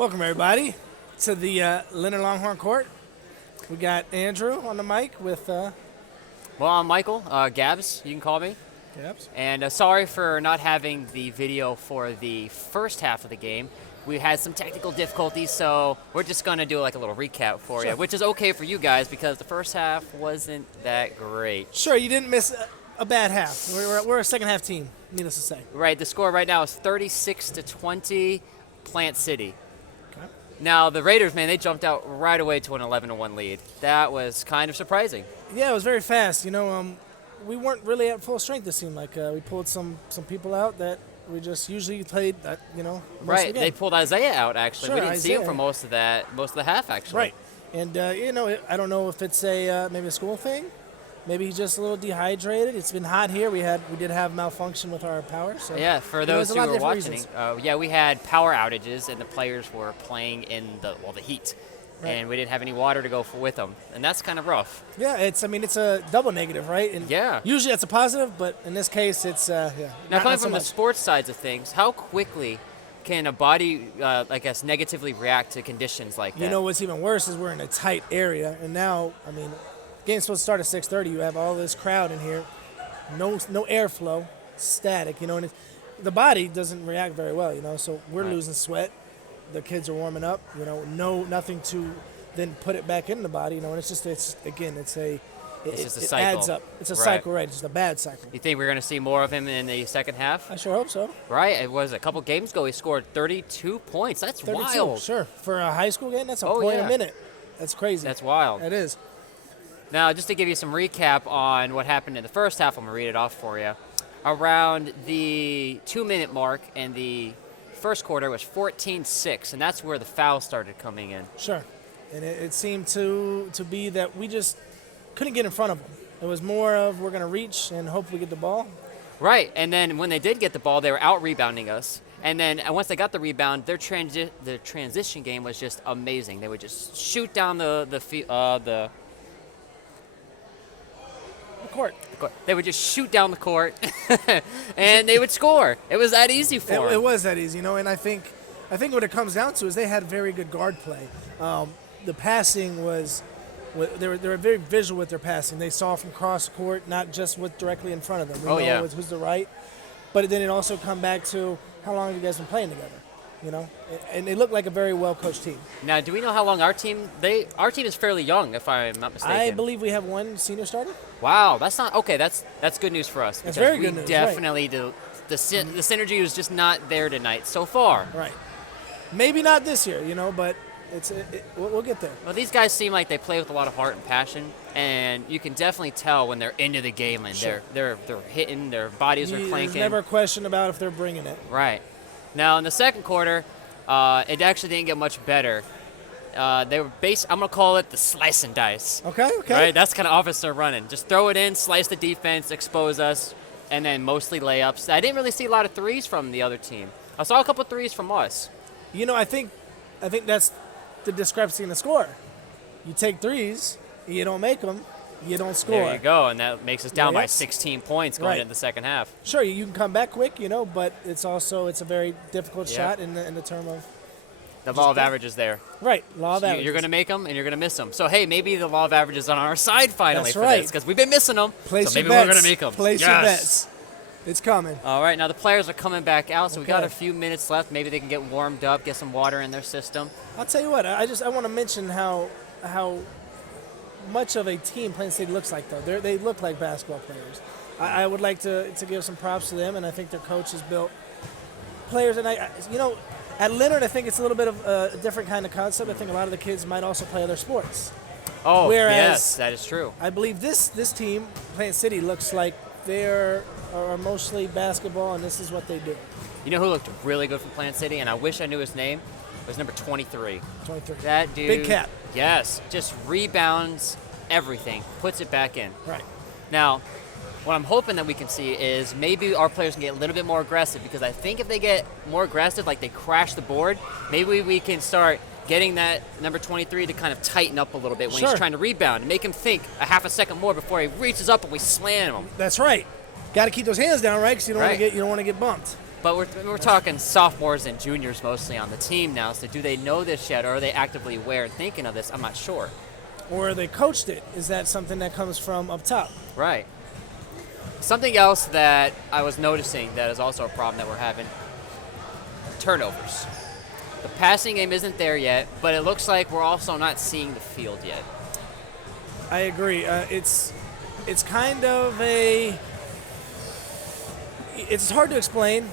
Welcome, everybody, to the Lennard Longhorn Court. We got Andrew on the mic with Well, I'm Michael, Gabs, you can call me. Gabs. And sorry for not having the video for the first half of the game. We had some technical difficulties, so we're just going to do like a little recap for you, which is okay for you guys because the first half wasn't that great. Sure, you didn't miss a bad half. We're a second half team, needless to say. Right, the score right now is 36-20, Plant City. Okay. Now, the Raiders, man, they jumped out right away to an 11-1 lead. That was kind of surprising. Yeah, it was very fast. We weren't really at full strength, it seemed like. We pulled some people out that we just usually played, most Right, of the game. they pulled Isaiah out, actually. Sure, We didn't see him Isaiah. for most of the half, actually. Right. And, I don't know if it's maybe a school thing. Maybe he's just a little dehydrated. It's been hot here. We did have malfunction with our power. So Yeah, for there's those a who lot of were different watching, reasons. we had power outages and the players were playing in the heat, Right. and we didn't have any water to go with them, and that's kind of rough. Yeah, it's a double negative, right? And Yeah. usually that's a positive, but in this case, it's Now, not coming so from the much. sports sides of things, how quickly can a body, negatively react to conditions like that? You know what's even worse is we're in a tight area, and now, game's supposed to start at 6:30. You have all this crowd in here, no airflow, static, and the body doesn't react very well, So we're Right. losing sweat. The kids are warming up, nothing to then put it back in the body, and it's just it just a it cycle. adds up. It's a Right. cycle, right? It's just a bad cycle. You think we're going to see more of him in the second half? I sure hope so. Right, it was a couple games ago he scored 32 points. That's 32, wild. sure. For a high school game, that's a Oh, point yeah. a minute. That's crazy. That's wild. That is. Now, just to give you some recap on what happened in the first half, I'm going to read it off for you. Around the 2-minute mark in the first quarter was 14-6, and that's where the foul started coming in. Sure. And it seemed to be that we just couldn't get in front of them. It was more of we're going to reach and hope we get the ball. Right, and then when they did get the ball, they were out-rebounding us. And then once they got the rebound, their transition game was just amazing. They would just shoot down the Court. They would just shoot down the court, and they would score. It was that easy for them. It was that easy, and I think what it comes down to is they had very good guard play. The passing was they were very visual with their passing. They saw from cross court, not just with directly in front of them. We know who's the right, but then it also come back to how long have you guys been playing together? And they look like a very well coached team. Now, do we know how long our team is fairly young, if I'm not mistaken. I believe we have one senior starter. Wow, that's not okay. That's good news for us. That's because very good news, We definitely do. The synergy was just not there tonight so far. Right. Maybe not this year, but we'll get there. Well, these guys seem like they play with a lot of heart and passion, and you can definitely tell when they're into the game and Sure. they're hitting, their bodies are clanking. There's never a question about if they're bringing it. Right. Now, in the second quarter, it actually didn't get much better. They were I'm going to call it the slice and dice. Okay. Right? That's kind of offense they're running. Just throw it in, slice the defense, expose us, and then mostly layups. I didn't really see a lot of threes from the other team. I saw a couple threes from us. I think that's the discrepancy in the score. You take threes, you don't make them, you don't score. There you go, and that makes us down by Layups. 16 points going Right. into the second half. Sure, you can come back quick, but it's a very difficult Yeah. shot in the term of The law of averages there. right law of So averages. you're going to make them, and you're going to miss them. So, hey, maybe the law of averages on our side finally That's for right. this, because we've been missing them. Place so maybe your bets. we're going to make them. Place your bets. It's coming. All right, now the players are coming back out, so we got Okay. a few minutes left. Maybe they can get warmed up, get some water in their system. I'll tell you what. I want to mention how much of a team Plain City looks like though. They look like basketball players. I would like to give some props to them, and I think their coach has built players. And at Lennard, I think it's a little bit of a different kind of concept. I think a lot of the kids might also play other sports. Oh, Whereas- yes, that is true. I believe this team, Plain City, looks like they are mostly basketball, and this is what they do. You know who looked really good for Plant City, and I wish I knew his name? It was number 23. 23. That dude. Big cat. Yes, just rebounds everything, puts it back in. Right. Now, what I'm hoping that we can see is maybe our players can get a little bit more aggressive, because I think if they get more aggressive, like they crash the board, maybe we can start getting that number 23 to kind of tighten up a little bit when Sure. he's trying to rebound and make him think a half a second more before he reaches up and we slam him. That's right. Got to keep those hands down, right? Because you don't Right. want to get bumped. But we're talking sophomores and juniors mostly on the team now. So do they know this yet, or are they actively aware and thinking of this? I'm not sure. Or they coached it. Is that something that comes from up top? Right. Something else that I was noticing that is also a problem that we're having: turnovers. The passing game isn't there yet, but it looks like we're also not seeing the field yet. I agree. It's kind of a. It's hard to explain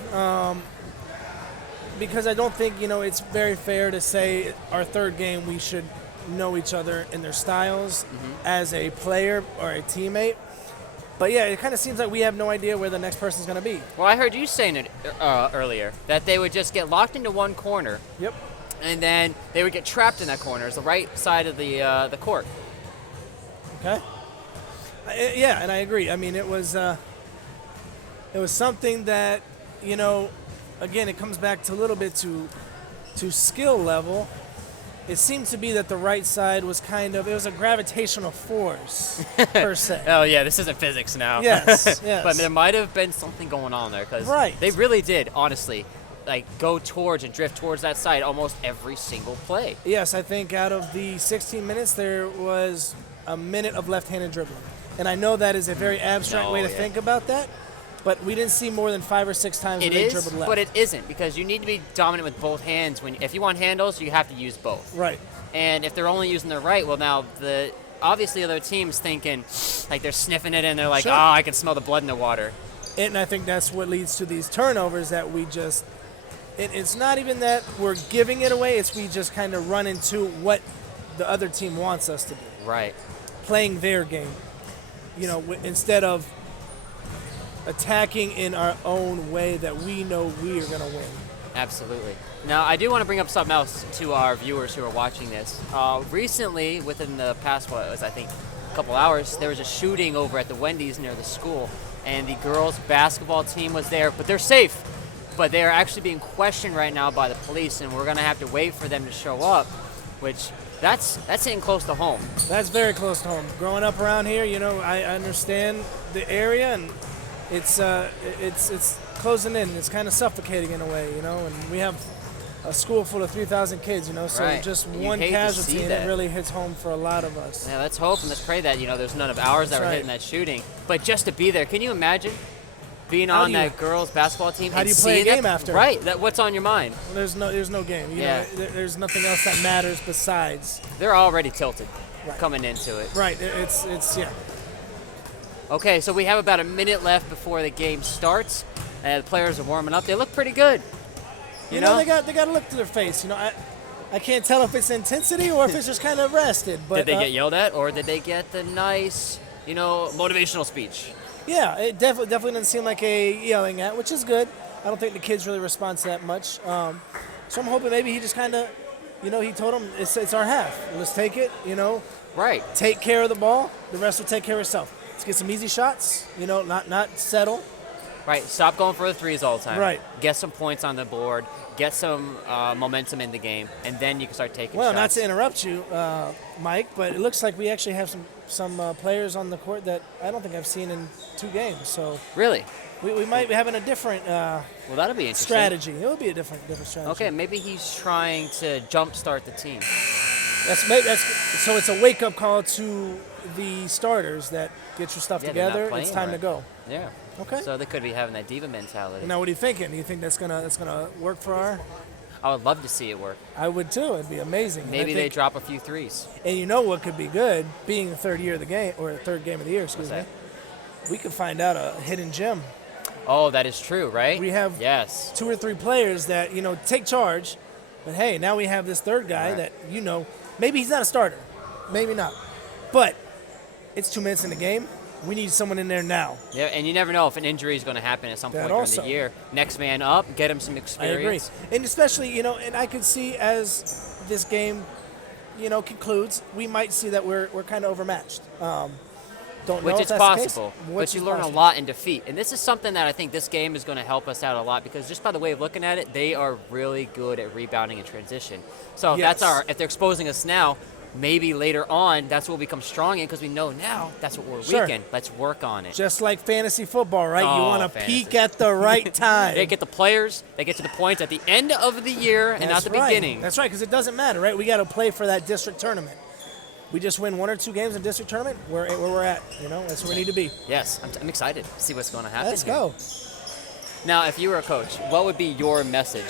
because I don't think it's very fair to say our third game we should know each other and their styles as a player or a teammate. But yeah, it kind of seems like we have no idea where the next person's going to be. Well, I heard you saying it earlier, that they would just get locked into one corner. Yep. And then they would get trapped in that corner. It's the right side of the court. Okay. Yeah, and I agree. I mean, it was something that, again, it comes back to a little bit to skill level. It seemed to be that the right side was it was a gravitational force, per se. Oh, yeah, this isn't physics now. Yes, yes. But there might have been something going on there, because they really did, honestly, go towards and drift towards that side almost every single play. Yes, I think out of the 16 minutes, there was a minute of left-handed dribbling. And I know that is a very abstract way to think about that, but we didn't see more than 5 or 6 times where they dribbled left. But it isn't, because you need to be dominant with both hands. If you want handles, you have to use both. Right. And if they're only using their right, well, now obviously other teams thinking, they're sniffing it and they're like, I can smell the blood in the water. And I think that's what leads to these turnovers that we just – it's not even that we're giving it away. It's we just kind of run into what the other team wants us to do. Right. Playing their game. Instead of attacking in our own way that we know we are going to win. Absolutely. Now, I do want to bring up something else to our viewers who are watching this. Recently, within the past, I think, a couple hours, there was a shooting over at the Wendy's near the school, and the girls' basketball team was there, but they're safe. But they're actually being questioned right now by the police, and we're going to have to wait for them to show up, which that's hitting close to home. That's very close to home. Growing up around here, I understand the area, and it's closing in. It's kind of suffocating in a way, and we have a school full of 3,000 kids, so just one casualty, and it really hits home for a lot of us. Yeah, let's hope and let's pray that, there's none of ours that were hit in that shooting. But just to be there, can you imagine being on that girls' basketball team? How do you play a game after? Right. What's on your mind? Well, there's no game. There's nothing else that matters besides. They're already tilted coming into it. Right. It's. Okay, so we have about a minute left before the game starts. The players are warming up. They look pretty good. You know, they got a look to their face. I can't tell if it's intensity or if it's just kind of rested. But did they get yelled at, or did they get the nice, motivational speech? Yeah, it definitely doesn't seem like a yelling at, which is good. I don't think the kids really respond to that much. So I'm hoping maybe he just kind of, he told them it's our half. Let's take it, Right. Take care of the ball. The rest will take care of itself. Let's get some easy shots, not settle. Right. Stop going for the threes all the time. Right. Get some points on the board. Get some momentum in the game, and then you can start taking shots. Well, not to interrupt you, Mike, but it looks like we actually have some players on the court that I don't think I've seen in 2 games. So really, we might be having a different that'll be interesting. Strategy. It will be a different strategy. Okay, maybe he's trying to jumpstart the team. So it's a wake-up call to the starters that get your stuff together. It's time to go. Yeah. Okay. So they could be having that diva mentality. Now, what are you thinking? Do you think that's gonna work for our? I would love to see it work. I would too. It'd be amazing. Maybe they drop a few threes. And you know what could be good? Being the third year of the game, or the third game of the year, excuse me. We could find out a hidden gem. Oh, that is true, right? We have 2 or 3 players that take charge, but hey, now we have this third guy that maybe he's not a starter, maybe not, but it's 2 minutes in the game. We need someone in there now. Yeah, and you never know if an injury is going to happen at some point during the year. Next man up, get him some experience. I agree. And especially, and I could see as this game, concludes, we might see that we're kind of overmatched. Don't know Which if is that's possible, the case. but you learn a lot in defeat. And this is something that I think this game is going to help us out a lot, because just by the way of looking at it, they are really good at rebounding in transition. So if they're exposing us now, maybe later on that's what we'll become strong in because we know now that's what we're Sure. weak in. Let's work on it. Just like fantasy football, right? You Oh, want to fantasy. peak at the right time. They get the players, they get to the points at the end of the year and not the right. beginning. That's right, because it doesn't matter, right? We got to play for that district tournament. We just win 1 or 2 games in district tournament, where we're at. That's where we need to be. Yes, I'm excited to see what's going to happen. Let's here. go. Now, if you were a coach, what would be your message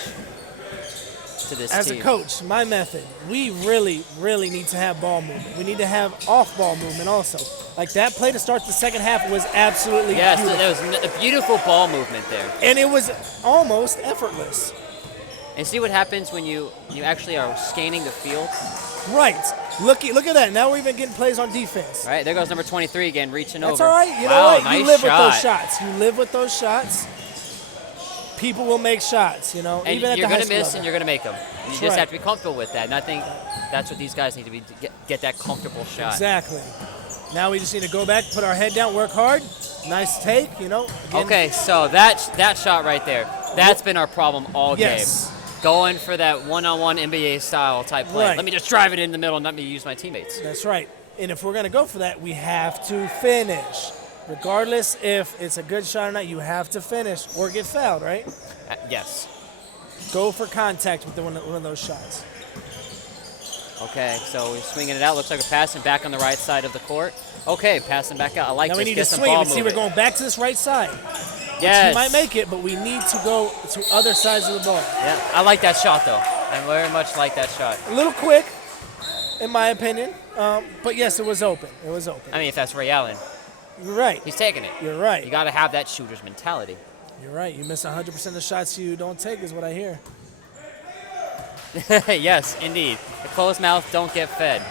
to this As team? a coach, my method, we really, really need to have ball movement. We need to have off-ball movement also. Like that play to start the second half was absolutely Yes, beautiful. there was a beautiful ball movement there. And it was almost effortless. And see what happens when you actually are scanning the field. Right. Look at that. Now we're even getting plays on defense. Right, there goes number 23 again, reaching That's over. all right. You know Wow, what? nice You live shot. with those shots. You live with those shots. People will make shots, And even at you're the high going to school miss level. and you're going to make them. You That's just right. have to be comfortable with that. And I think that's what these guys need to be to get that comfortable shot. Exactly. Now we just need to go back, put our head down, work hard. Nice take, Again, Okay, so that shot right there, that's been our problem all Yes. game. Going for that one-on-one NBA style type play. Right. Let me just drive it in the middle and let me use my teammates. That's right. And if we're going to go for that, we have to finish. Regardless if it's a good shot or not, you have to finish or get fouled, right? Yes. Go for contact with one of those shots. Okay, so we're swinging it out. Looks like we're passing back on the right side of the court. Okay, passing back out. I like Now this. we need Get to some swing ball it. See, we're movement. going back to this right side. Yes. We might make it, but we need to go to other sides of the ball. Yeah, I like that shot, though. I very much like that shot. A little quick, in my opinion. But yes, it was open. It was open. I mean, if that's Ray Allen, You're right. he's taking it. You're right. You got to have that shooter's mentality. You're right. You miss 100% of the shots you don't take is what I hear. Yes, indeed. The closed mouth don't get fed.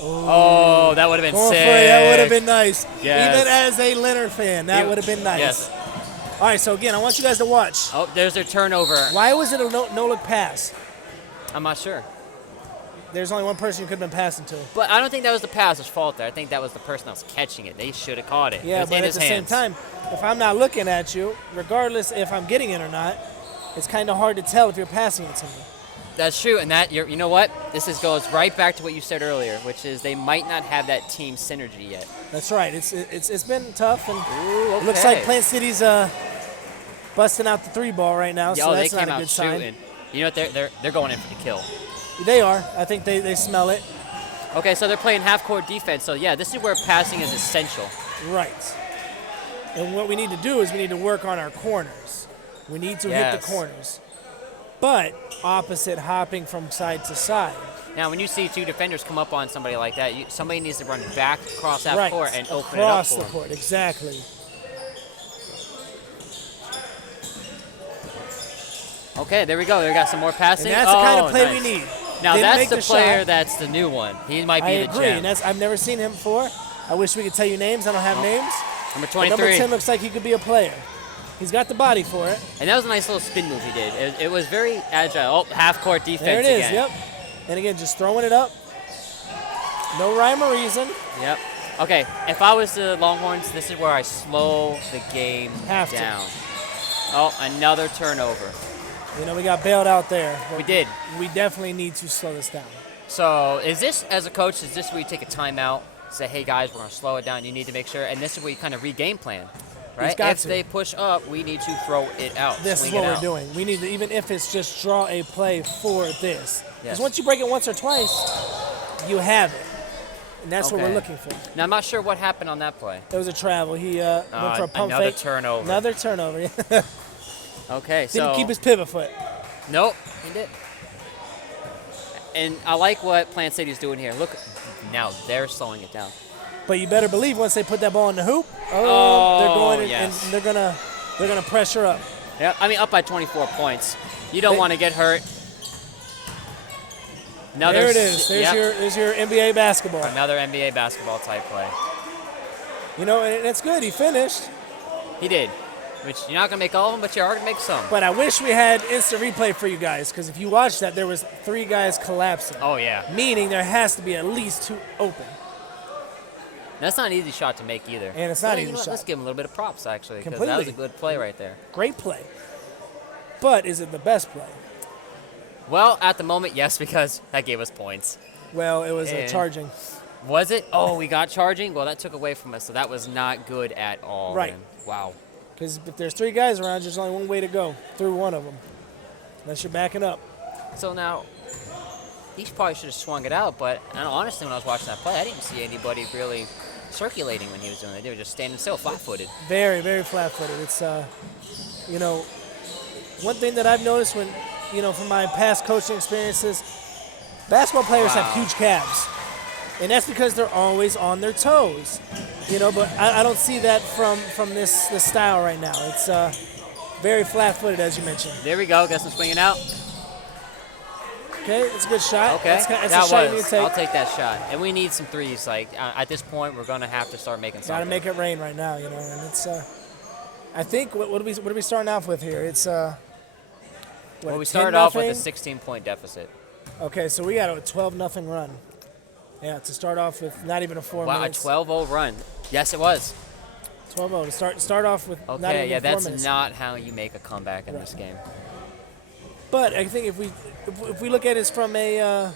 Oh, that would have been Going for sick. it. That would have been nice. Yes. Even as a Lennard fan, that would have been nice. Yes. All right, so again, I want you guys to watch. Oh, there's their turnover. Why was it a no-look pass? I'm not sure. There's only one person you could have been passing to. But I don't think that was the passer's fault there. I think that was the person that was catching it. They should have caught it. It Yeah, was but in at his the hands. same time, if I'm not looking at you, regardless if I'm getting it or not, it's kind of hard to tell if you're passing it to me. That's true, and you know what? Goes right back to what you said earlier, which is they might not have that team synergy yet. That's right. It's been tough, and Ooh, it looks okay. like Plant City's busting out the 3-ball right now, Yeah, so they that's not came a out good sign. shooting. You know what? They're going in for the kill. They are. I think they smell it. Okay, so they're playing half-court defense. So yeah, this is where passing is essential. Right. And what we need to do is we need to work on our corners. We need to hit the Yes. corners. But opposite hopping from side to side. Now, when you see two defenders come up on somebody like that, somebody needs to run back across that Right. court and open it up Across for the them. court, exactly. Okay, there we go. They got some more passing. And that's the kind of Oh, play nice. we need. Now Didn't that's make the the player shot. that's the new one. He might be I the agree, gem. and I've never seen him before. I wish we could tell you names. I don't have names. Number But 23. number 10 looks like he could be a player. He's got the body for it. And that was a nice little spin move he did. It was very agile. Oh, half-court defense There it is, again. yep. And again, just throwing it up. No rhyme or reason. Yep. Okay, if I was the Longhorns, this is where I slow the game Have to. down. Oh, another turnover. We got bailed out there. We did. We definitely need to slow this down. So is this, as a coach, is this where you take a timeout, say, hey, guys, we're going to slow it down. You need to make sure. And this is where you kind of re-game plan, right? got If to. they push up, we need to throw it out. This swing is what it we're out. doing. We need to, even if it's just draw a play for this. Because Yes. once you break it once or twice, you have it. And that's what we're Okay. looking for. Now, I'm not sure what happened on that play. It was a travel. He went for a pump another fake. turnover. Another turnover. Okay, so. Didn't keep his pivot foot. Nope, he did. And I like what Plant City's doing here. Look, now they're slowing it down. But you better believe once they put that ball in the hoop, Oh, they're going yes. and they're gonna pressure up. Yeah, I mean, up by 24 points. You don't They- want to get hurt. Now There it is. There's your NBA basketball. Another NBA basketball type play. And it's good. He finished. He did. Which you're not going to make all of them, but you are going to make some. But I wish we had instant replay for you guys, because if you watch that, there was 3 guys collapsing. Oh, yeah. Meaning there has to be at least 2 open. That's not an easy shot to make either. And it's not an easy you know what, shot. Let's give him a little bit of props, actually, because that Completely. was a good play right there. Great play. But is it the best play? Well, at the moment, yes, because that gave us points. Well, it was And- charging. Was it? Oh, we got charging? Well, that took away from us, so that was not good at all. Right. Man. Wow. Because if there's 3 guys around, there's only one way to go, through one of them. Unless you're backing up. So now, he probably should have swung it out, but honestly, when I was watching that play, I didn't see anybody really circulating when he was doing it. They were just standing still, flat-footed. Very, very flat-footed. It's, you know, one thing that I've noticed when, you know, from my past coaching experiences, basketball players have huge calves. And that's because they're always on their toes. You know, but I don't see that from this style right now. It's very flat-footed, as you mentioned. There we go. Guess I'm swinging out. Okay, it's a good shot. Okay, That's a that shot you need was. to take. I'll take that shot. And we need some threes. Like, at this point, we're going to have to start making something. Got to make it rain right now, you know. And it's, I think, what are we starting off with here? It's, Well, we 10-0? started off with a 16-point deficit. Okay, so we got a 12-0 run. Yeah, to start off with not even a 4 Wow, minutes. a 12-0 run. Yes, it was. 12-0 to start off with not Okay, even yeah, 4 that's minutes. not how you make a comeback in this game. But I think if we look at it from a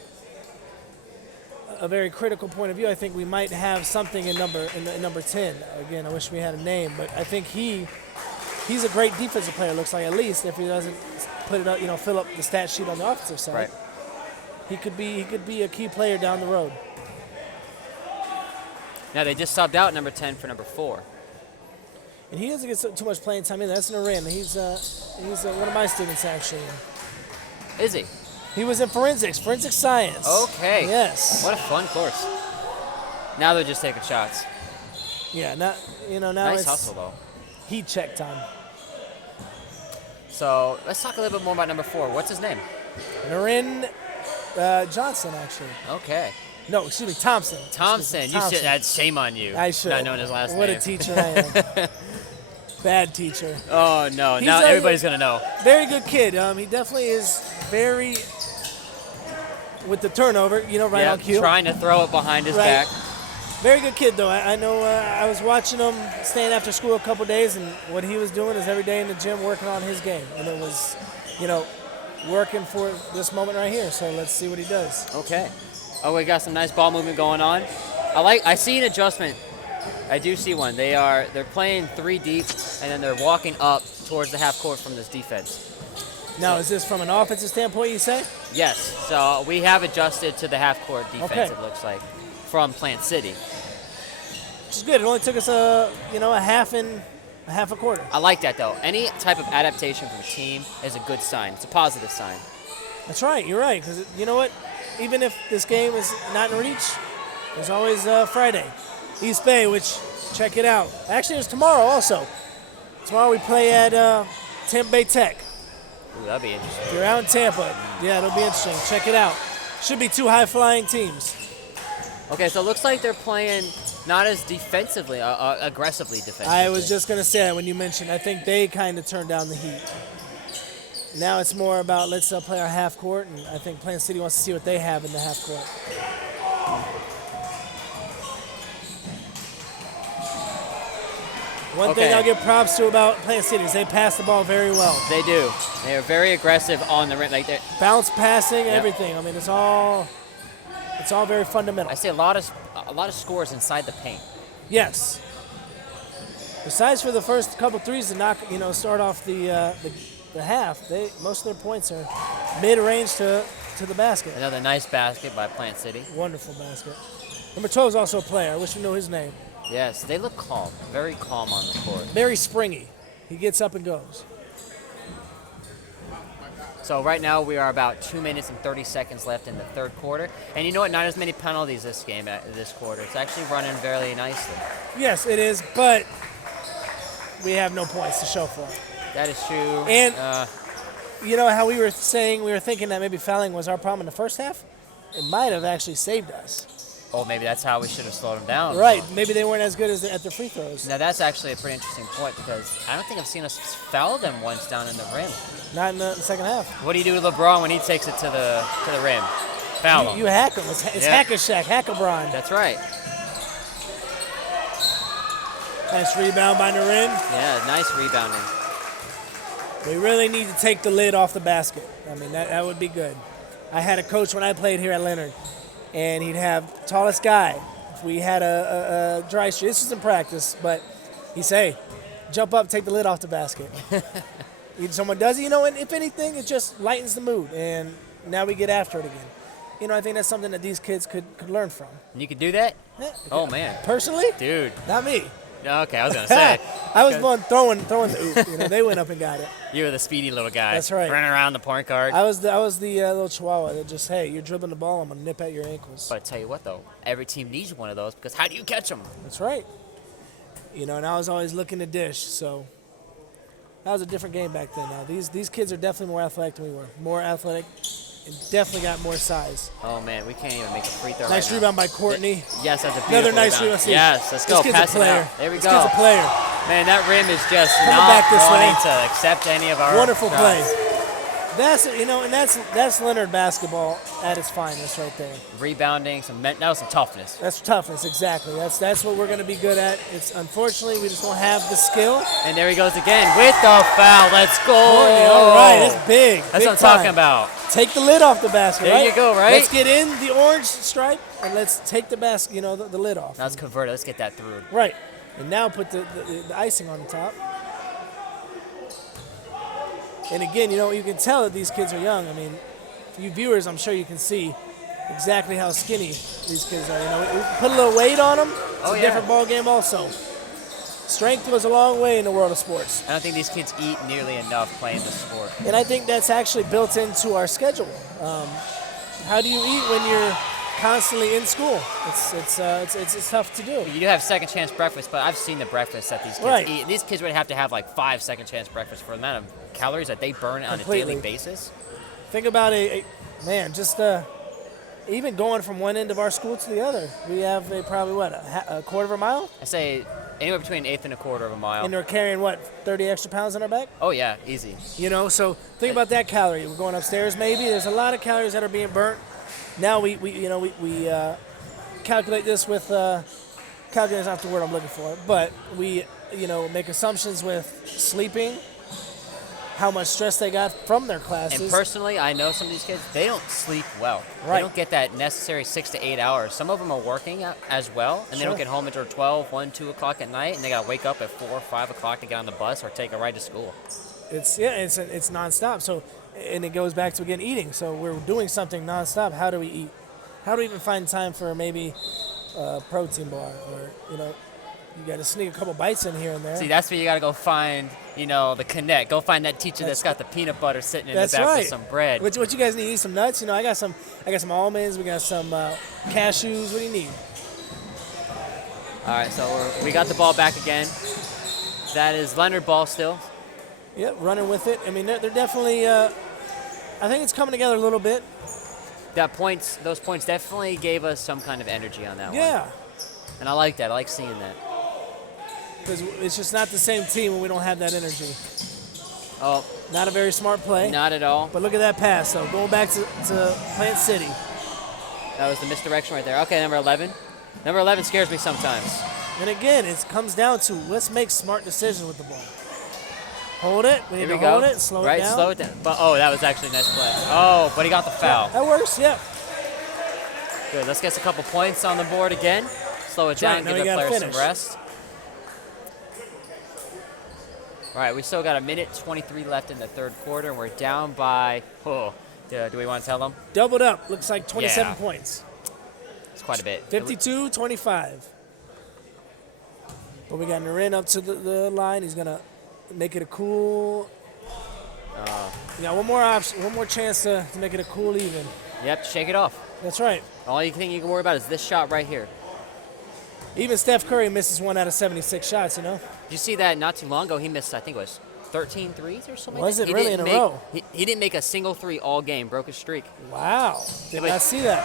very critical point of view, I think we might have something in number 10. Again, I wish we had a name, but I think he's a great defensive player. Looks like, at least if he doesn't put it up, you know, fill up the stat sheet on the offensive side. Right. He could be a key player down the road. Now, they just subbed out number 10 for number 4. And he doesn't get too much playing time either. That's Narin. He's one of my students, actually. Is he? He was in forensic science. Okay. Yes. What a fun course. Now they're just taking shots. Yeah. Now Nice it's hustle, though. heat check time. So let's talk a little bit more about number 4. What's his name? Narin Johnson, actually. Okay. No, excuse me, Thompson. Thompson. Excuse me, You should. That's shame on you. I should. Not knowing his last What name. a teacher I am. Bad teacher. Oh, no. He's Now a- everybody's going to know. Very good kid. He definitely is very with the turnover, you know, right Yeah, on cue. trying to throw it behind his Right. back. Very good kid, though. I know I was watching him staying after school a couple days, and what he was doing is every day in the gym working on his game. And it was, you know, working for this moment right here. So let's see what he does. Okay. Oh, we got some nice ball movement going on. I see an adjustment. I do see one. They're playing 3 deep, and then they're walking up towards the half court from this defense. Now, is this from an offensive standpoint, you say? Yes. So we have adjusted to the half court defense. Okay. It looks like from Plant City. Which is good. It only took us a half a quarter. I like that though. Any type of adaptation from a team is a good sign. It's a positive sign. That's right. You're right. Because you know what? Even if this game is not in reach, there's always Friday. East Bay, which, check it out. Actually, it's tomorrow also. Tomorrow we play at Tampa Bay Tech. Ooh, that'd be interesting. If you're out in Tampa, yeah, it'll be interesting. Check it out. Should be 2 high-flying teams. Okay, so it looks like they're playing not as aggressively defensively. I was just going to say that when you mentioned, I think they kind of turned down the heat. Now it's more about let's play our half court, and I think Plant City wants to see what they have in the half court. One thing Okay. I'll give props to about Plant City is they pass the ball very well. They do. They are very aggressive on the rim. Like they're- Bounce passing, everything. I mean, it's all very fundamental. I see a lot of scores inside the paint. Yes. Besides for the first couple threes to knock, start off the half, most of their points are mid-range to the basket. Another nice basket by Plant City. Wonderful basket. Number 12 is also a player. I wish we knew his name. Yes, they look calm. Very calm on the court. Very springy. He gets up and goes. So right now we are about 2 minutes and 30 seconds left in the third quarter. And you know what? Not as many penalties this game, this quarter. It's actually running very nicely. Yes, it is, but we have no points to show for it. That is true. And you know how we were thinking that maybe fouling was our problem in the first half? It might have actually saved us. Oh, maybe that's how we should have slowed them down. Right. Maybe they weren't as good at their free throws. Now that's actually a pretty interesting point because I don't think I've seen us foul them once down in the rim. Not in the second half. What do you do to LeBron when he takes it to the rim? Foul him. You hack him. It's Yeah. Hack-a-Shack, Hack-a-Bron. That's right. Nice rebound by Narin. Yeah, nice rebounding. We really need to take the lid off the basket. I mean, that would be good. I had a coach when I played here at Lennard, and he'd have tallest guy. If we had a dry streak, this was in practice, but he'd say, jump up, take the lid off the basket. Someone does it, and if anything, it just lightens the mood, and now we get after it again. I think that's something that these kids could learn from. And you could do that? Yeah. Oh, man. Personally? Dude. Not me. Okay, I was going to say. I was the one throwing the oop. They went up and got it. You were the speedy little guy. That's right. Running around the point guard. I was the little chihuahua that just, hey, you're dribbling the ball, I'm going to nip at your ankles. But I tell you what, though, every team needs one of those because how do you catch them? That's right. And I was always looking to dish, so that was a different game back then. Now these kids are definitely more athletic than we were. More athletic, and definitely got more size. Oh man, we can't even make a free throw. Nice right rebound now. by Courtney. Yes, that's a beautiful Another nice rebound. rebound. Yes, let's go. This kid's Pass a player. it out. There we This go. kid's a player. Man, that rim is just Coming not back this wanting way. to accept any of our Wonderful shots. play. That's Lennard basketball at its finest right there. Rebounding, that was some toughness. That's toughness, exactly. That's what we're going to be good at. It's unfortunately we just don't have the skill. And there he goes again with the foul. Let's go. All right, that's big. That's big what I'm time. talking about. Take the lid off the basket. There right? you go, right? Let's get in the orange stripe and let's take the basket. The lid off. Now let's convert it. Let's get that through. Right, and now put the icing on the top. And again, you can tell that these kids are young. I mean, you viewers, I'm sure you can see exactly how skinny these kids are. We put a little weight on them. It's a different ball game also. Strength goes a long way in the world of sports. I don't think these kids eat nearly enough playing the sport. And I think that's actually built into our schedule. How do you eat when you're constantly in school? It's tough to do. You do have second chance breakfast, but I've seen the breakfast that these kids eat. These kids would have to have like 5 second chance breakfasts for the amount of calories that they burn on a daily basis. Think about even going from one end of our school to the other. We have probably a quarter of a mile? I say anywhere between an eighth and a quarter of a mile. And we're carrying 30 extra pounds on our back? Oh yeah, easy. So think about that calorie. We're going upstairs maybe. There's a lot of calories that are being burnt. Now we calculate this with calculate is not the word I'm looking for, but we make assumptions with sleeping, how much stress they got from their classes. And personally, I know some of these kids, they don't sleep well. Right. They don't get that necessary 6 to 8 hours. Some of them are working as well, and they don't get home until 12, 1, 2 o'clock at night, and they got to wake up at 4 or 5 o'clock to get on the bus or take a ride to school. It's nonstop. So, and it goes back to, again, eating. So we're doing something nonstop. How do we eat? How do we even find time for maybe a protein bar or, you got to sneak a couple bites in here and there. See, that's where you got to go find, the connect. Go find that teacher that's got the peanut butter sitting in the back with some bread. What you guys need? Eat some nuts? I got some almonds. We got some cashews. What do you need? All right, so we got the ball back again. That is Lennard ball still. Yep, running with it. I mean, they're definitely. I think it's coming together a little bit. Those points definitely gave us some kind of energy on that one. Yeah. And I like that. I like seeing that. Because it's just not the same team when we don't have that energy. Oh. Not a very smart play. Not at all. But look at that pass, though. Going back to Plant City. That was the misdirection right there. Okay, number 11. Number 11 scares me sometimes. And again, it comes down to let's make smart decisions with the ball. Hold it. We need to hold it. Slow it down. Right, slow it down. But, that was actually a nice play. Oh, but he got the foul. That works, yeah. Good. Let's get a couple points on the board again. Slow it down, give the players some rest. All right, we still got 1:23 left in the third quarter, and we're down by, do we want to tell them? Doubled up. Looks like 27 points. It's quite a bit. 52-25. But we got Narin up to the line. He's going to make it a cool. We got one more option, one more chance to make it a cool even. Yep, shake it off. That's right. All you think you can worry about is this shot right here. Even Steph Curry misses 1 out of 76 shots, Did you see that not too long ago? He missed, I think it was 13 threes or something. Was it really in a row? He didn't make a single three all game, broke his streak. Wow. Did not see that.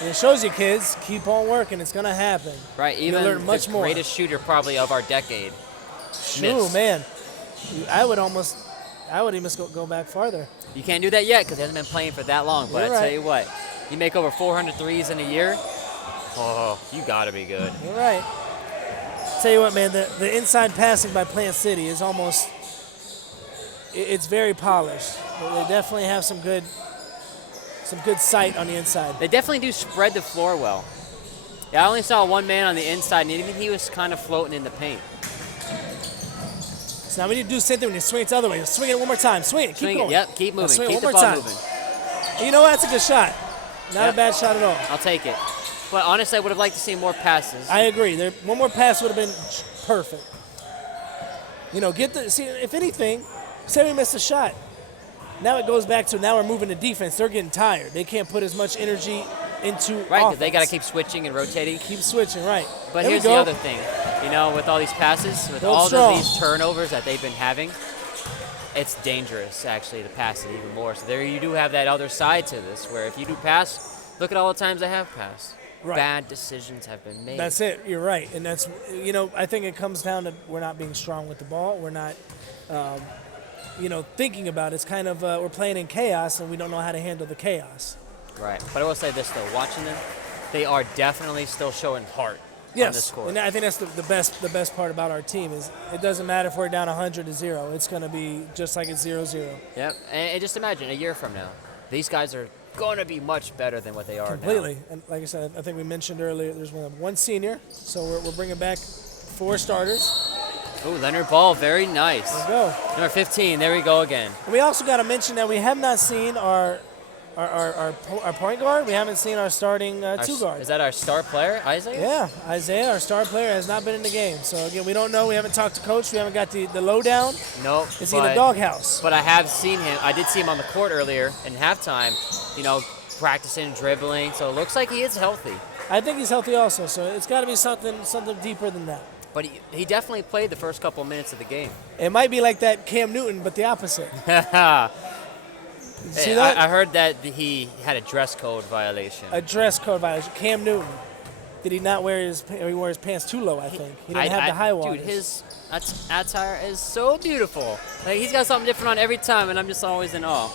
And it shows you, kids, keep on working. It's going to happen. Right, even learn much the more. Greatest shooter probably of our decade. True, man. I would even go back farther. You can't do that yet because he hasn't been playing for that long. But I tell you what, you make over 400 threes in a year, you got to be good. You're right. Tell you what, man, the inside passing by Plant City is almost, it's very polished. They definitely have some good sight on the inside. They definitely do spread the floor well. Yeah, I only saw one man on the inside, and even he was kind of floating in the paint. So now we need to do the same thing when you swing it the other way. Swing it one more time. Swing it. Keep going. Yep, keep moving. Swing it Keep one the more ball time. moving. And you know what? That's a good shot. Not a bad shot at all. I'll take it. But honestly, I would have liked to see more passes. I agree. One more pass would have been perfect. You know, if anything, say we missed a shot. Now it goes back to now we're moving the defense. They're getting tired. They can't put as much energy into right, offense. they got to keep switching and rotating. Keep switching, right. But There here's we the go. other thing. You know, with all these passes, with Hold all strong. of these turnovers that they've been having, it's dangerous, actually, to pass it even more. So there you do have that other side to this, where if you do pass, look at all the times they have passed. Right. Bad decisions have been made. That's it. You're right. And that's, you know, I think it comes down to we're not being strong with the ball. We're not, thinking about it. It's kind of we're playing in chaos, and we don't know how to handle the chaos. Right. But I will say this, though. Watching them, they are definitely still showing heart on this court. And I think that's the best part about our team is it doesn't matter if we're down 100-0. It's going to be just like it's 0-0. Yep. And just imagine a year from now, these guys are going to be much better than what they are Completely. now. And like I said, I think we mentioned earlier, there's one senior, so we're bringing back 4 starters. Ooh, Lennard ball, very nice. There we go. Number 15, there we go again. And we also got to mention that we have not seen our point guard. We haven't seen our starting two guard. Is that our star player, Isaiah? Yeah, Isaiah, our star player, has not been in the game. So again, we don't know. We haven't talked to coach. We haven't got the lowdown. Nope. Is he in the doghouse? But I have seen him. I did see him on the court earlier in halftime. You know, practicing dribbling. So it looks like he is healthy. I think he's healthy also. So it's got to be something deeper than that. But he definitely played the first couple of minutes of the game. It might be like that Cam Newton, but the opposite. See that? I heard that he had a dress code violation. A dress code violation. Cam Newton. Did he not wear his pants too low, I think. He didn't have the high waters. Dude, his attire is so beautiful. Like, he's got something different on every time, and I'm just always in awe.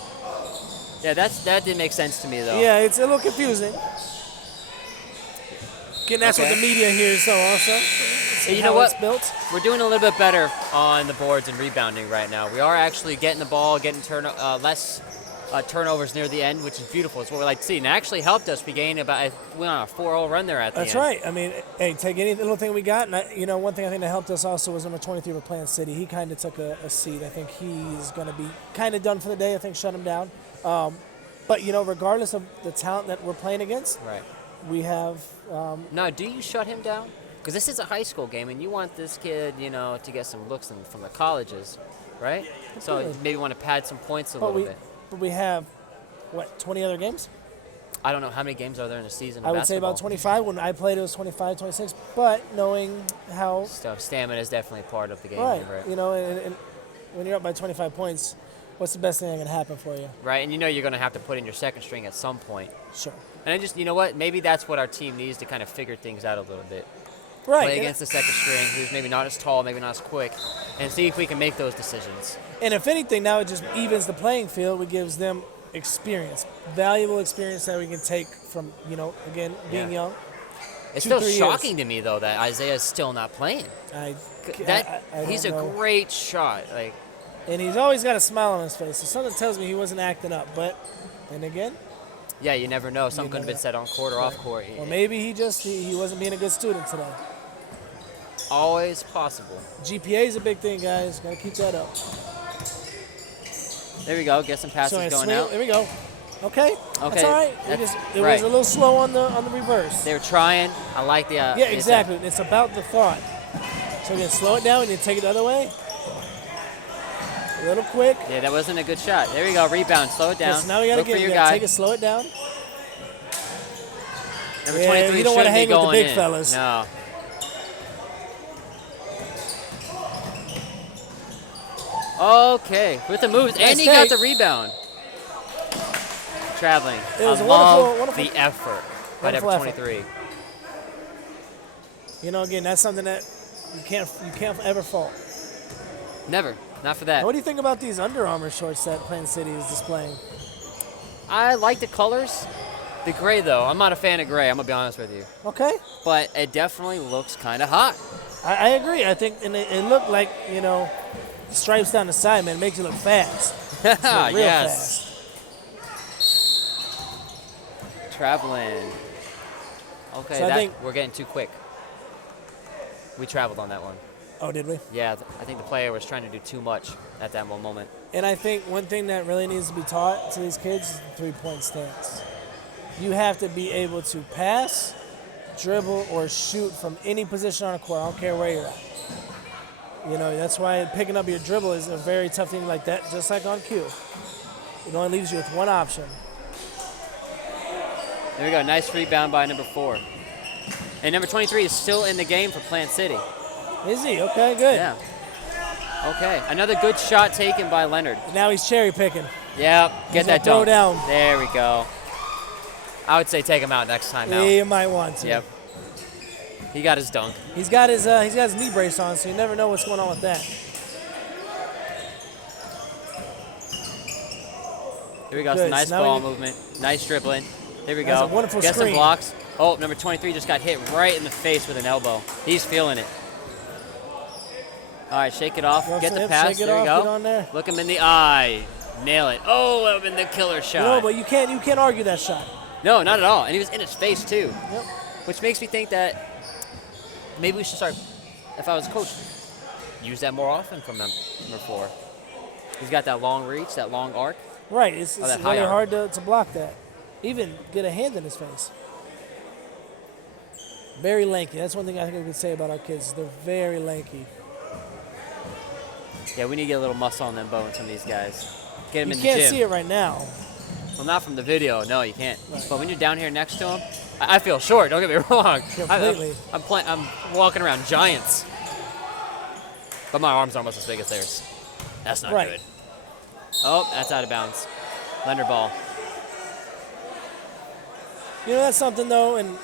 Yeah, that didn't make sense to me, though. Yeah, it's a little confusing. Again, that's what the media hears, though, also. You know what? It's built. We're doing a little bit better on the boards and rebounding right now. We are actually getting the ball, getting less turnovers near the end, which is beautiful. It's what we like to see. And it actually helped us. We went on a 4-0 run there at the end. That's right. I mean, hey, take any little thing we got. And, one thing I think that helped us also was number 23 with Plant City. He kind of took a seat. I think he's going to be kind of done for the day. I think shut him down. But, regardless of the talent that we're playing against, right, we have Now, do you shut him down? Because this is a high school game, and you want this kid, to get some looks from the colleges, right? So you maybe want to pad some points a little bit. But we have, 20 other games? I don't know how many games are there in a season. I would say about 25. When I played, it was 25, 26. But knowing how stamina is definitely part of the game. right, right? And when you're up by 25 points, what's the best thing that can happen for you? Right, and you're going to have to put in your second string at some point. Sure. And I just, what? Maybe that's what our team needs to kind of figure things out a little bit. Right. Play against the second string, who's maybe not as tall, maybe not as quick, and see if we can make those decisions. And if anything, now it just evens the playing field. It gives them experience, valuable experience that we can take from, again, being young. It's still shocking to me, though, that Isaiah's still not playing. He's a great shot. And he's always got a smile on his face. So something tells me he wasn't acting up. But then again, yeah, you never know. Something could have been said on court or off court. Or maybe he wasn't being a good student today. Always possible. GPA is a big thing, guys. Got to keep that up. There we go. Get some passes going out. There we go. Okay. That's all right. It was a little slow on the reverse. They were trying. I like the. Yeah, exactly. It's about the thought. So again, slow it down and you take it the other way. A little quick. Yeah, that wasn't a good shot. There we go. Rebound. Slow it down. Yes, now we got to take it, slow it down. Number 23 you don't want to hang with the big in. fellas. No. Okay, with the moves, and he got the rebound. Traveling. It was wonderful. The effort by number 23. Again, that's something that you can't ever fault. Never, not for that. Now, what do you think about these Under Armour shorts that Plant City is displaying? I like the colors. The gray, though, I'm not a fan of gray. I'm gonna be honest with you. Okay. But it definitely looks kind of hot. I agree. I think, and it looked like, stripes down the side, man, it makes you look fast. It's look real Yes. fast. Traveling. Okay, So I think, we're getting too quick. We traveled on that one. oh, did we? Yeah, I think the player was trying to do too much at that one moment. And I think one thing that really needs to be taught to these kids is the three-point stance. You have to be able to pass, dribble, or shoot from any position on the court. I don't care where you're at. That's why picking up your dribble is a very tough thing like that, just like on cue. It only leaves you with one option. There we go. Nice rebound by number 4. And number 23 is still in the game for Plant City. Is he? Okay, good. Yeah. Okay. Another good shot taken by Lennard. Now he's cherry picking. Yep. Get that dunk. Throw down. There we go. I would say take him out next time out. Yeah, you might want to. Yep. He got his dunk. He's got his knee brace on, so you never know what's going on with that. Here we go. Good. Some nice So now ball movement. Nice dribbling. Here we That's go. a wonderful Get screen. some blocks. Oh, number 23 just got hit right in the face with an elbow. He's feeling it. All right, shake it off. Get the Yep, pass. shake it There you off, go. get on there. Look him in the eye. Nail it. Oh, that would have been the killer shot. But you can't argue that shot. No, not at all. And he was in his face, too. Yep. Which makes me think that maybe we should start, if I was a coach, use that more often from number 4. He's got that long reach, that long arc. Right. It's that high really arc. hard to block that. Even get a hand in his face. Very lanky. That's one thing I think we could say about our kids. They're very lanky. Yeah, we need to get a little muscle on them bones from these guys. Get them You in the can't gym. see it right now. Well, not from the video. No, you can't. Right. But when you're down here next to him, I feel short. Don't get me wrong. Completely. I'm walking around giants, but my arms are almost as big as theirs. That's not Right. good. Oh, that's out of bounds. Lennard ball. That's something, though, and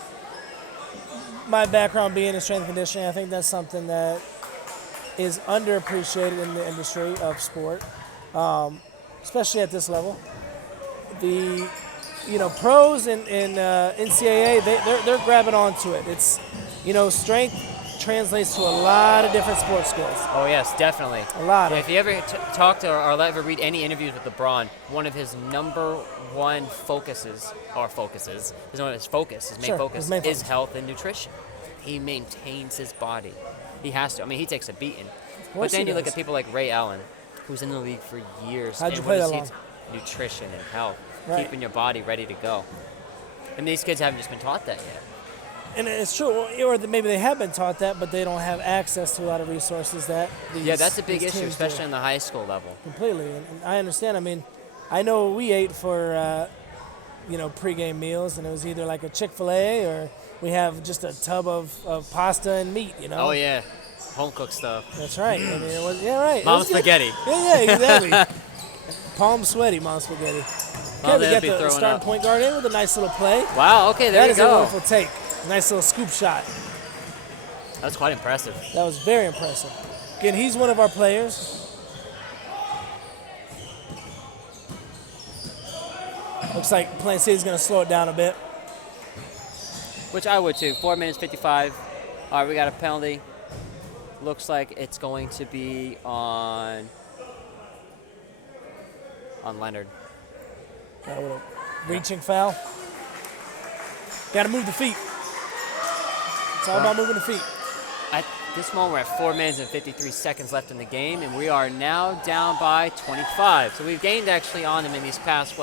my background being in strength and conditioning, I think that's something that is underappreciated in the industry of sport, especially at this level. The pros in NCAA, they're grabbing onto it. It's strength translates to a lot of different sports skills. Oh yes, definitely. A lot. Yeah, if you ever talk to or ever read any interviews with LeBron, one of his number one focuses, is one of his focus, his main Sure, focus his main is focus. health and nutrition. He maintains his body. He has to. I mean, he takes a beating. But course then he you look does. at people like Ray Allen, who's in the league for years. How'd you and play what that does he long? Nutrition and health, Right. keeping your body ready to go. And these kids haven't just been taught that yet. And it's true, or maybe they have been taught that, but they don't have access to a lot of resources that these Yeah, that's a big these issue, teams especially do. in the high school level. Completely, and I understand. I mean, I know what we ate for pregame meals, and it was either like a Chick-fil-A or we have just a tub of pasta and meat. Oh yeah, home cooked stuff. That's right. I mean, it was right. It Mom's was good. spaghetti. Yeah, exactly. Palm sweaty, mom's spaghetti. Okay, we they'd got be the throwing starting up. point guard in with a nice little play. Wow. Okay, there That you is a go. wonderful take. Nice little scoop shot. That's quite impressive. That was very impressive. Again, he's one of our players. Looks like Plant City's going to slow it down a bit. Which I would too. 4 minutes 55. All right, we got a penalty. Looks like it's going to be on Lennard. Got a little reaching foul. Got to move the feet. It's all about moving the feet. At this moment, we're at 4 minutes and 53 seconds left in the game, and we are now down by 25. So we've gained actually on them in these past,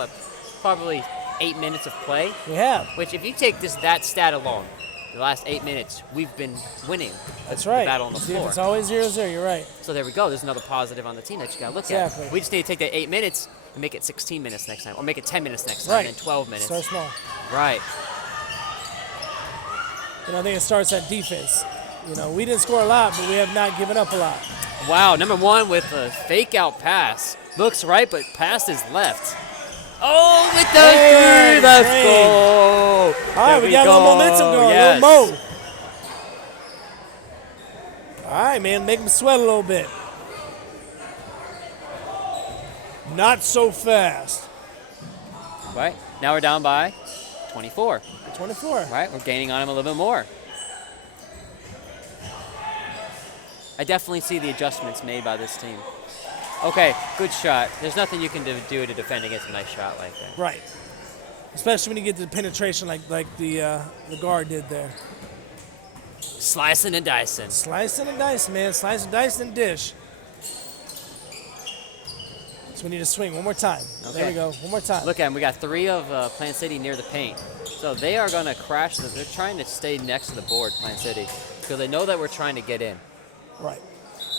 probably 8 minutes of play. We have. Which, if you take that stat alone, the last 8 minutes, we've been winning That's the right. battle on the See, floor. it's always 0-0. You're right. So there we go. There's another positive on the team that you got to look Exactly. at. We just need to take that 8 minutes and make it 16 minutes next time, or make it 10 minutes next time, Right. and then 12 minutes. Start small. Right. I think it starts at defense. We didn't score a lot, but we have not given up a lot. Wow, number 1 with a fake out pass. Looks right, but pass is left. Oh, with the Hey, three, let's great. go. All right, we got a little momentum going, Yes. a little mo. All right, man, make them sweat a little bit. Not so fast. Right, now we're down by 24. 24. Right, we're gaining on him a little bit more. I definitely see the adjustments made by this team. Okay, good shot. There's nothing you can do to defend against a nice shot like that. Right. Especially when you get the penetration like the guard did there. Slicing and dicing. Slicing and dicing, man. Slice and dice and dish. So we need to swing one more time. Okay. There we go. One more time. Look at them. We got 3 of Plant City near the paint. So they are going to crash. They're trying to stay next to the board, Plant City, because they know that we're trying to get in. Right.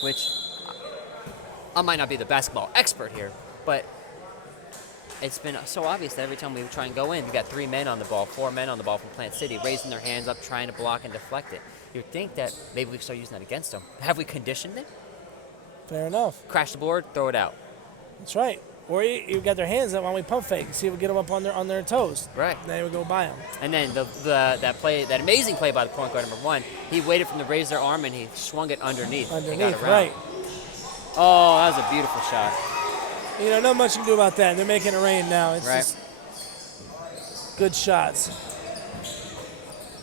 Which I might not be the basketball expert here, but it's been so obvious that every time we try and go in, we got 3 men on the ball, 4 men on the ball from Plant City, raising their hands up, trying to block and deflect it. You'd think that maybe we could start using that against them. Have we conditioned it? Fair enough. Crash the board, throw it out. That's right. Or you got their hands up while we pump fake. See if we get them up on their toes. Right. Then we go by them. And then that amazing play by the point guard number 1, he waited for them to raise their arm and he swung it underneath. And got around. Right. Oh, that was a beautiful shot. You know, not much you can do about that. They're making it rain now. It's right. just good shots.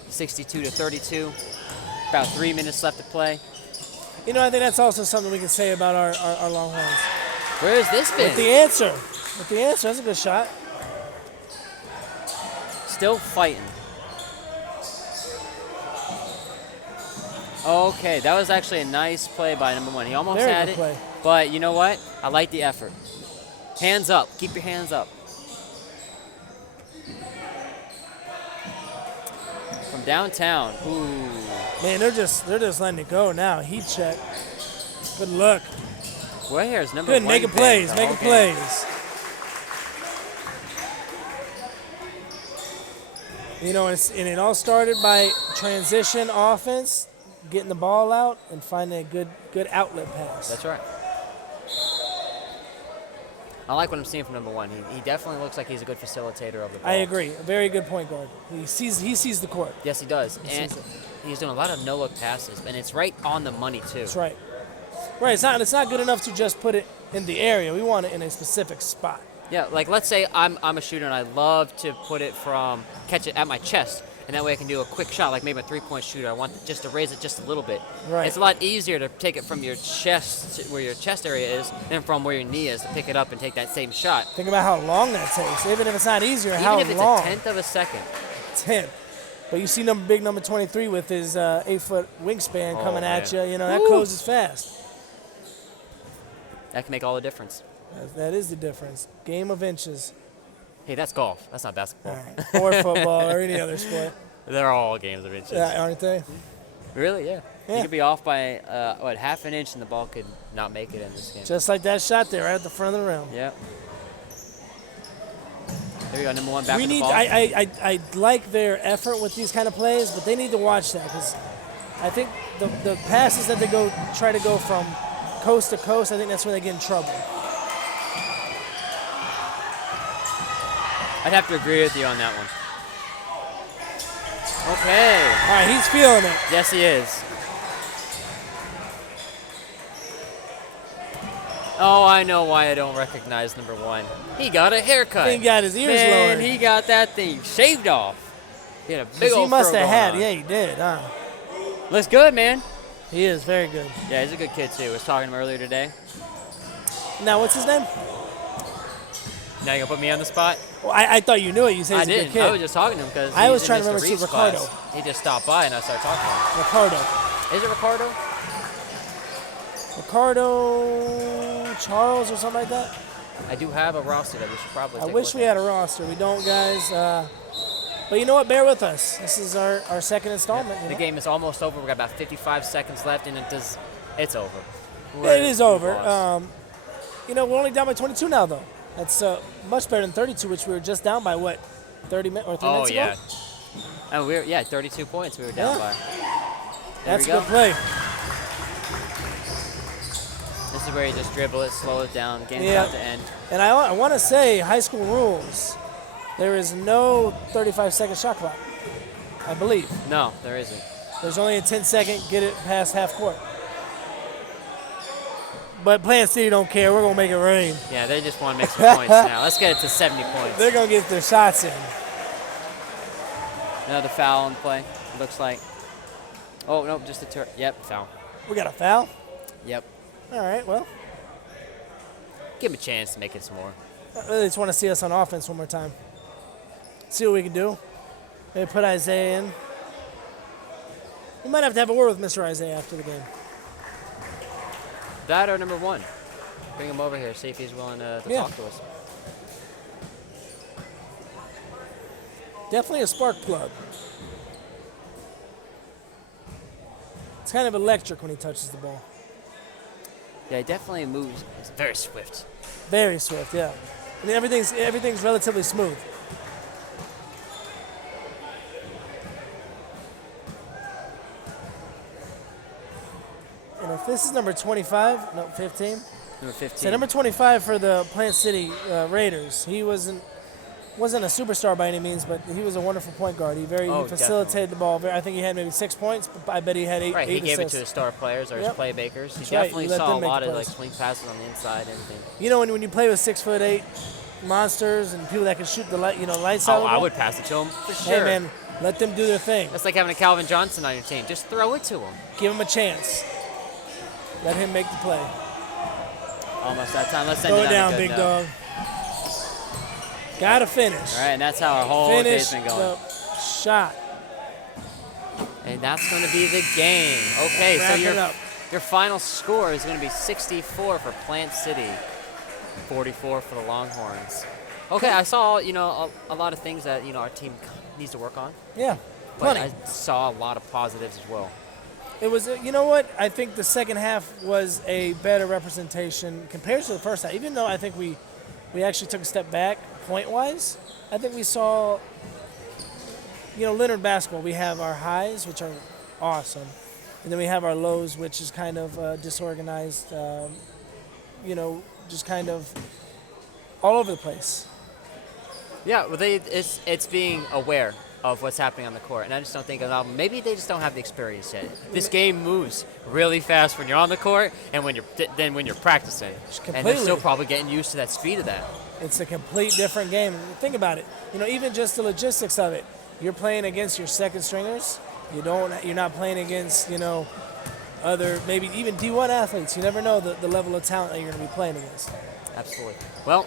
62-32. About 3 minutes left to play. You know, I think that's also something we can say about our Longhorns. Where has this been? With the answer. That's a good shot. Still fighting. Okay, that was actually a nice play by number 1. He almost Very had good it, play. but you know what? I like the effort. Hands up. Keep your hands up. From downtown. Ooh. Man, they're just letting it go now. Heat check. Good luck. Where is number Good, 1? making plays, making plays. You know, and it all started by transition offense, getting the ball out and finding a good outlet pass. That's right. I like what I'm seeing from number 1. He definitely looks like he's a good facilitator of the ball. I agree. A very good point guard. He sees the court. Yes, he does. And he's doing a lot of no-look passes, and it's right on the money, too. That's right. Right, it's not good enough to just put it in the area. We want it in a specific spot. Yeah, like let's say I'm a shooter and I love to catch it at my chest, and that way I can do a quick shot, like maybe a 3-point shooter. I want just to raise it just a little bit. Right. It's a lot easier to take it from your chest, where your chest area is, than from where your knee is, to pick it up and take that same shot. Think about how long that takes. Even if it's not easier, how long. Even if it's a tenth of a second. 10. But you see big number 23 with his 8-foot wingspan coming at you. You know, that Woo. closes fast. That can make all the difference. That is the difference. Game of inches. Hey, that's golf. That's not basketball. All right. Or football or any other sport. They're all games of inches. Yeah, aren't they? Really? Yeah. Yeah. You could be off by, half an inch, and the ball could not make it in this game. Just like that shot there, right at the front of the rim. Yeah. There we go, number 1 back We with the need. ball. I like their effort with these kind of plays, but they need to watch that because I think the passes that they try to go from coast to coast, I think that's where they get in trouble. I'd have to agree with you on that one. Okay. All right, he's feeling it. Yes, he is. Oh, I know why I don't recognize number 1. He got a haircut. He got his ears Man, lowered. he got that thing shaved off. He had a big old He must fro have had. going on. Yeah, he did. Huh? Looks good, man. He is very good. Yeah, he's a good kid, too. I was talking to him earlier today. Now, what's his name? Now you're going to put me on the spot? Well, I thought you knew it. You said he's I a didn't. good kid. I was just talking to him because I was trying to remember, it's Ricardo. He just stopped by and I started talking to him. Ricardo. Is it Ricardo? Ricardo Charles or something like that? I do have a roster that we should probably I take wish a we look had a roster. We don't, guys. But you know what? Bear with us. This is our second installment. The game is almost over. We've got about 55 seconds left, and it's over. It is over. Lost. You know, we're only down by 22 now, though. That's much better than 32, which we were just down by, what, 30 minutes or 3 minutes ago? Oh, yeah. And 32 points we were down by. That's a good play. This is where you just dribble it, slow it down, game's about to end. And I want to say, high school rules, there is no 35-second shot clock, I believe. No, there isn't. There's only a 10-second, get it past half court. But Plant City don't care. We're going to make it rain. Yeah, they just want to make some points now. Let's get it to 70 points. They're going to get their shots in. Another foul in play, it looks like. Oh, no, just a turn. Yep, foul. We got a foul? Yep. All right, well, Give him a chance to make it some more. I really just want to see us on offense one more time. See what we can do. Maybe put Isaiah in. We might have to have a word with Mr. Isaiah after the game. That or number 1. Bring him over here, see if he's willing to talk to us. Definitely a spark plug. It's kind of electric when he touches the ball. Yeah, he definitely moves. He's very swift. Very swift, yeah. I mean, everything's relatively smooth. And if this is number 25, no, 15. Number 15. So number 25 for the Plant City Raiders. He wasn't a superstar by any means, but he was a wonderful point guard. He facilitated the ball. I think he had maybe 6 points, but I bet he had eight Right, he assists. gave it to his star players or his playmakers. He That's definitely right. He let saw a them make lot the of plays. swing passes on the inside and everything. You know, when you play with 6'8" monsters and people that can shoot the lights out. I would pass it to him for Hey sure. man, let them do their thing. That's like having a Calvin Johnson on your team. Just throw it to him. Give him a chance. Let him make the play. Almost that time. Let's end Throw it it on down, a good big note. dog. Gotta finish. All right, and that's how our whole Finish day's been going. the shot. And that's going to be the game. Okay, Wrap so it up. your final score is going to be 64 for Plant City, 44 for the Longhorns. Okay, I saw a lot of things that our team needs to work on, Yeah, but plenty. I saw a lot of positives as well. It was, you know what? I think the second half was a better representation compared to the first half. Even though I think we actually took a step back point-wise, I think we saw, Lennard basketball, we have our highs, which are awesome, and then we have our lows, which is kind of disorganized, just kind of all over the place. Yeah, well, it's being aware of what's happening on the court, and I just don't think maybe they just don't have the experience yet. This game moves really fast when you're on the court, and when you're practicing, and they're still probably getting used to that speed of that. It's a complete different game. Think about it. Even just the logistics of it. You're playing against your second stringers. You're not playing against other maybe even D1 athletes. You never know the level of talent that you're going to be playing against. Absolutely. Well,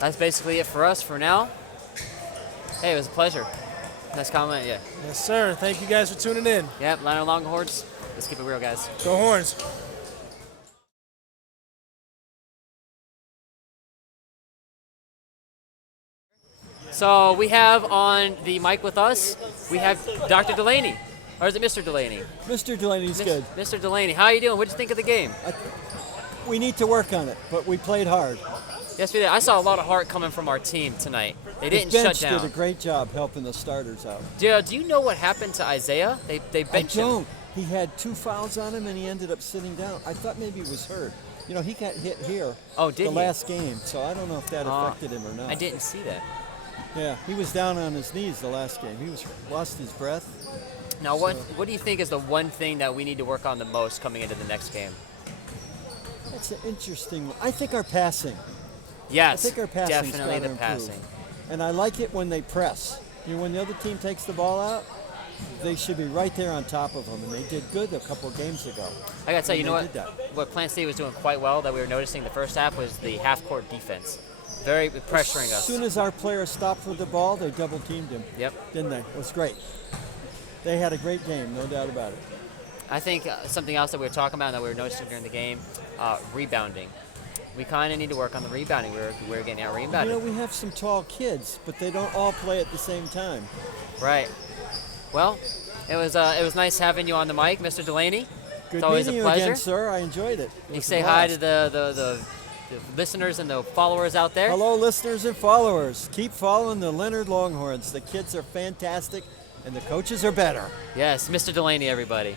that's basically it for us for now. Hey, it was a pleasure. Nice comment, yeah. Yes, sir. Thank you guys for tuning in. Yep, Lennard Longhorns. Let's keep it real, guys. Go Horns. So we have on the mic with us, we have Dr. Delaney. Or is it Mr. Delaney? Mr. Delaney's good. Mr. Delaney, how are you doing? What did you think of the game? We need to work on it, but we played hard. Yes, we did. I saw a lot of heart coming from our team tonight. They didn't the shut bench down. did a great job helping the starters out. Do you know what happened to Isaiah? They benched him. I don't. He had 2 fouls on him, and he ended up sitting down. I thought maybe he was hurt. He got hit here Did he? last game, so I don't know if that affected him or not. I didn't see that. Yeah, he was down on his knees the last game. He lost his breath. Now, what do you think is the one thing that we need to work on the most coming into the next game? That's an interesting one. I think our passing. Yes, I think our passing's definitely gotta the improve. passing. And I like it when they press. When the other team takes the ball out, they should be right there on top of them, and they did good a couple of games ago. I got to tell you, when they did that. what Plant City was doing quite well that we were noticing the first half was the half-court defense. Very pressuring us. As soon as our players stopped with the ball, they double-teamed him. Yep. Didn't they? It was great. They had a great game, no doubt about it. I think something else that we were talking about and that we were noticing during the game, rebounding. We kind of need to work on the rebounding. We're getting out rebounded. We have some tall kids, but they don't all play at the same time. Right. Well, it was nice having you on the mic, Mr. Delaney. Good It's always a meeting you pleasure. again, sir. I enjoyed it. You say hi to the listeners and the followers out there. Hello, listeners and followers. Keep following the Lennard Longhorns. The kids are fantastic, and the coaches are better. Yes, Mr. Delaney, everybody.